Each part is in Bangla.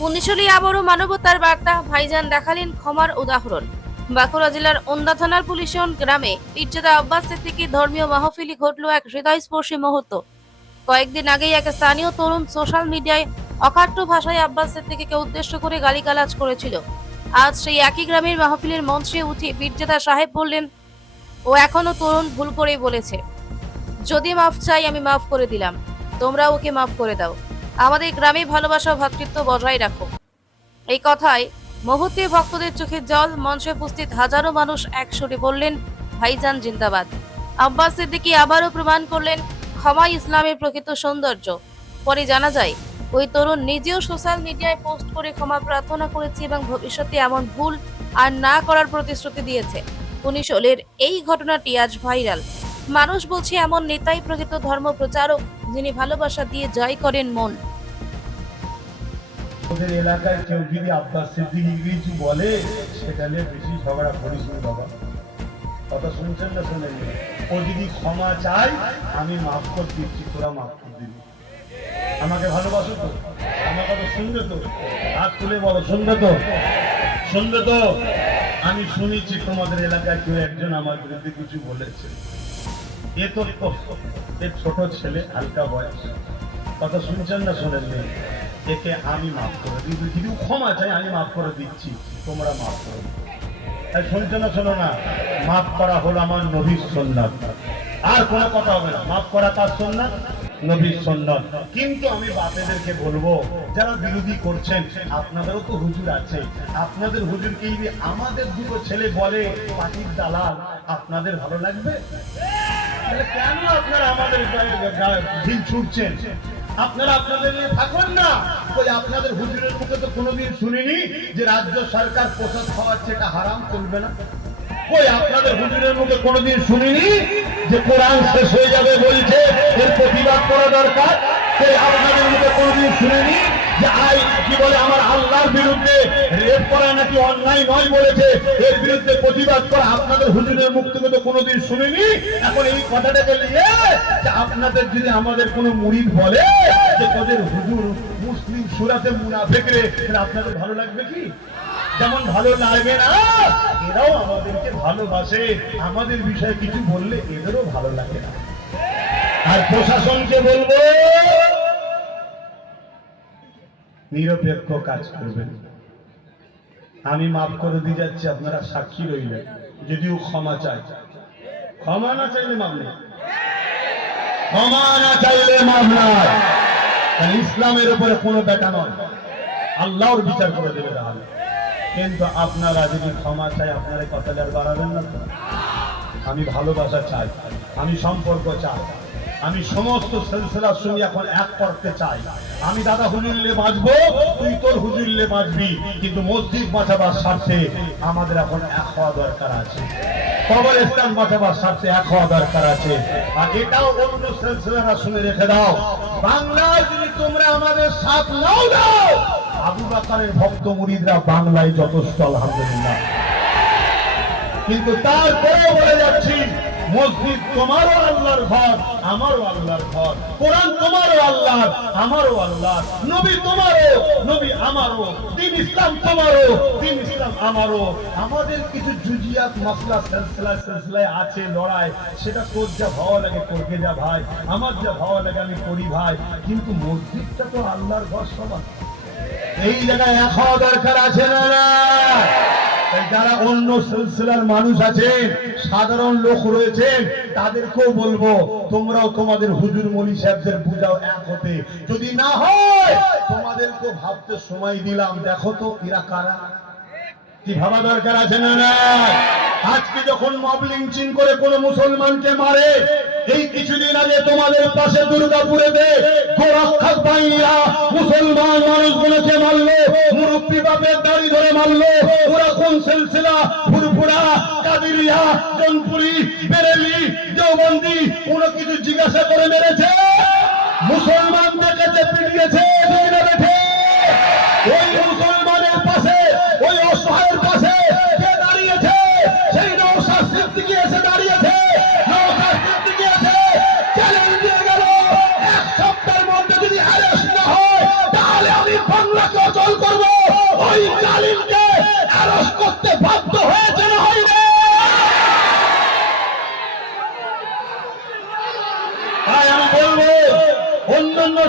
পুলিশলি আবারও মানবতার বার্তা, ভাইজান দেখালেন ক্ষমার উদাহরণ। বাঁকুড়া জেলার ওন্দা থানার পুলিশন গ্রামে পীরজাদা আব্বাস সিদ্দিকী ধর্মীয় মাহফিলে ঘটল এক হৃদয়স্পর্শী মুহূর্ত। কয়েকদিন আগেই এক স্থানীয় তরুণ সোশ্যাল মিডিয়ায় অকাট্য ভাষায় আব্বাস সিদ্দিকীকে উদ্দেশ্য করে গালিগালাজ করেছিল। আজ সেই একই গ্রামের মাহফিলের মঞ্চে উঠে পীরজাদা সাহেব বললেন, ও এখনো তরুণ, ভুল করেই বলেছে। যদি মাফ চাই আমি মাফ করে দিলাম, তোমরা ওকে মাফ করে দাও। আমাদের গ্রামে ভালোবাসা ও ভ্রাতৃত্ব বজায় রাখো। এই কথায় মুহূর্তে ভক্তদের চোখে জল। মঞ্চে উপস্থিত হাজারো মানুষ একসুরে বললেন, ভাইজান জিন্দাবাদ। আব্বাস সিদ্দিকী আবারও প্রমাণ করলেন ক্ষমাই ইসলামের প্রকৃত সৌন্দর্য। পরে জানা যায় ওই তরুণ নিজেও সোশ্যাল মিডিয়ায় পোস্ট করে ক্ষমা প্রার্থনা করেছে এবং ভবিষ্যতে এমন ভুল আর না করার প্রতিশ্রুতি দিয়েছে। ১৯ সালের এই ঘটনাটি আজ ভাইরাল। মানুষ বলছে এমন নেতাই প্রকৃত ধর্ম প্রচারক, যিনি ভালোবাসা দিয়ে জয় করেন মন। ওদের এলাকায় কেউ যদি আব্বাস সিদ্দিকী কিছু বলে, সেটা নিয়ে বেশি ঝগড়া করিস না বাবা। কথা শুনছেন না শোনেন? ও যদি ক্ষমা চাই আমি মাফ করে দিচ্ছি, তোরা মাফ করে দিবি। আমাকে ভালোবাসো তো? আমার কথা শুনবে তো? হাত তুলে বলো, শুনবে তো? শুনবে তো? আমি শুনেছি তোমাদের এলাকায় কেউ একজন আমার বিরুদ্ধে কিছু বলেছে। এ তো ছোট ছেলে, হালকা বয়স। কথা শুনছেন না শোনেন? একে আমি মাফ করে দিই, যদি ক্ষমা চাই আমি মাফ করে দিচ্ছি, তোমরা মাফ করো। তাই শুনছো না শোনো না? মাফ করা হলো আমার নবীর সুন্নাত, আর কোনো কথা হবে না। মাফ করা কার সুন্নাত? নবীর সুন্নাত। কিন্তু আমি বাপেদেরকে বলবো, যারা বিরোধী করছেন, আপনাদেরও তো হুজুর আছে। আপনাদের হুজুরকে যদি আমাদের দুটো ছেলে বলে পাটির দালাল, আপনাদের ভালো লাগবে? তাহলে কেন আপনারা আমাদের দিন ছুটছেন? আপনারা আপনাদের নিয়ে থাকুন না। বলে আপনাদের হুজুরের মুখে তো কোনোদিন শুনিনি যে রাজ্য সরকার প্রসাদ খাওয়াচ্ছে, এটা হারাম চলবে না। ওই আপনাদের হুজুরের মুখে কোনোদিন শুনিনি যে কোরআন শেষ হয়ে যাবে বলছে, এর প্রতিবাদ করা দরকার। আপনাদের মুখে কোনোদিন শুনিনি যে কি বলে আমার আল্লাহর বিরুদ্ধে রেপ করা নাকি অন্যায় নয় বলেছে, এর বিরুদ্ধে প্রতিবাদ করা আপনাদের হুজুরের মুখ থেকে তো কোনোদিন শুনিনি। এখন এই কথাটাকে নিয়ে যে আপনাদের যদি আমাদের কোনো মুরিদ বলে যে তোদের হুজুর মুসলিম সুরাতে মুনাফিক রে, আপনাদের ভালো লাগবে কি? যেমন ভালো লাগবে না, এরাও আমাদেরকে ভালোবাসে, আমাদের বিষয়ে কিছু বললে এদেরও ভালো লাগে না। আর প্রশাসনকে বলবো নিরপেক্ষ কাজ করবেন। আমি মাফ করে দিয়ে যাচ্ছি, আপনারা সাক্ষী রইলেন। যদিও ক্ষমা চাই, ক্ষমা না চাইলে মাফ নেই, ক্ষমা না চাইলে মাফ নাই। ইসলামের উপরে কোনো বেটা নয়, আল্লাহর বিচার করে দেবে তাহলে। কিন্তু আপনারা যদি ক্ষমা চাই, আপনারা কথাটা বাড়াবেন না তো। আমি ভালোবাসা চাই, আমি সম্পর্ক চাই, আমি সমস্ত সিলসিলার সঙ্গে এখন এক করতে চাই। আমি দাদা হুজুরলে বাঁচবো, তুই তোর হুজুরলে বাঁচবি, কিন্তু মসজিদ বাঁচাবার স্বার্থে আমাদের এখন এক হওয়া দরকার আছে। কবরস্থান বাঁচাবার স্বার্থে এক হওয়া দরকার আছে। আর এটাও অন্য সিলসিলারা শুনে রেখে দাও, বাংলায় যদি তোমরা আমাদের সাথ নাও দাও, আবু বকরের ভক্ত মুরিদরা বাংলায় যথেষ্ট, আলহামদুলিল্লাহ। কিন্তু তারপরেও বলে যাচ্ছি, মসজিদ তোমারও আল্লাহর ঘর, আমারও আল্লাহর ঘর। কোরআন তোমারও আল্লাহর, আমারও আল্লাহর। নবী তোমারও, নবী আমারও। দ্বীন ইসলাম তোমারও, দ্বীন ইসলাম আমারও। আমাদের কিছু জুজিয়াত মাসলা সিলসিলায় আছে লড়াই, সেটা তোর যা ভালো লাগে করবে যা ভাই, আমার যা ভালো লাগে আমি করি ভাই, কিন্তু মসজিদটা তো আল্লাহর ঘর সবার। এই জায়গায় এক হওয়া দরকার আছে না? যারা অন্য সিলসিলার মানুষ আছেন, সাধারণ লোক রয়েছেন, তাদেরকেও বলবো তোমরাও তোমাদের হুজুর মলি সাহেবদের বুঝাও এক হতে। যদি না হয় তোমাদেরকেও ভাবতে সময় দিলাম, দেখো তো এরা কারা, কি ভাবা দরকার আছে না? আজকে যখন মব লিঞ্চিং করে কোন মুসলমানকে মারে, এই কিছুদিন আগে তোমাদের পাশে দুর্গাপুরেতে গোরক্ষক বাহিনীরা মুসলমান মানুষগুলোকে মারলো, মুরব্বী বাপের দাড়ি ধরে মারলো। ওরা কোন সিলসিলা? ফুরফুরা, কাদিরিয়া, জনপুরি, বেরেলি, দেওবন্দি, কোনো কিছু জিজ্ঞাসা করে মেরেছে? মুসলমানদের কাছে পিটিয়েছে, ওই মুসলমানের পাশে, ওই অসহায়ের পাশে কে দাঁড়িয়েছে? সেই নওশাদ সিদ্দিকী এসে দাঁড়িয়েছে। নওশাদ সিদ্দিকী এসে চ্যালেঞ্জ দিয়ে গেল, এক সপ্তাহের মধ্যে যদি অ্যারেস্ট না হয় তাহলে আমি বাংলাকে অচল করব।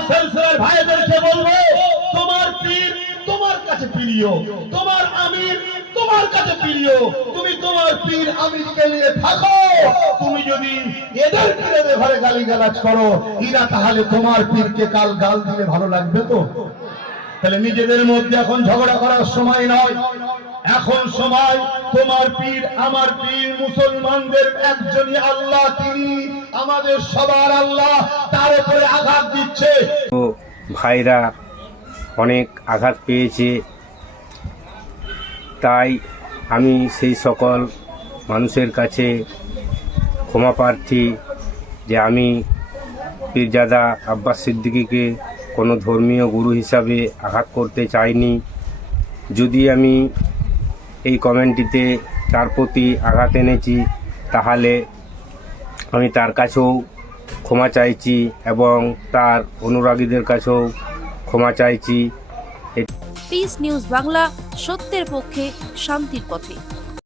সিলসিলার ভাইদেরকে বলবো, তোমার পীর তোমার কাছে প্রিয়, তোমার আমির তোমার কাছে প্রিয়, তুমি তোমার পীর আমিরকে নিয়ে থাকো। তুমি যদি এদের পীরের ঘরে গালিগালাজ করো, এরা তাহলে তোমার পীরকে কাল গাল দিলে ভালো লাগবে তো? তাহলে নিজেদের মধ্যে এখন ঝগড়া করার সময় নয়, এখন সময় তোমার পীর আমার পীর, মুসলমানদের একজনই আল্লাহ, তিনি আমাদের সবার আল্লাহ, তার উপরে আঘাত দিচ্ছে। তো ভাইরা অনেক আঘাত পেয়েছে, তাই আমি সেই সকল মানুষের কাছে ক্ষমা প্রার্থী যে আমি পীরজাদা আব্বাস সিদ্দিকীকে কোনো ধর্মীয় গুরু হিসাবে আঘাত করতে চাইনি। যদি আমি এই কমেন্টটিতে তার প্রতি আঘাত এনেছি, তাহলে আমি তার কাছেও ক্ষমা চাইছি এবং তার অনুরাগীদের কাছেও ক্ষমা চাইছি। পিস নিউজ বাংলা, সত্যের পক্ষে, শান্তির পথে।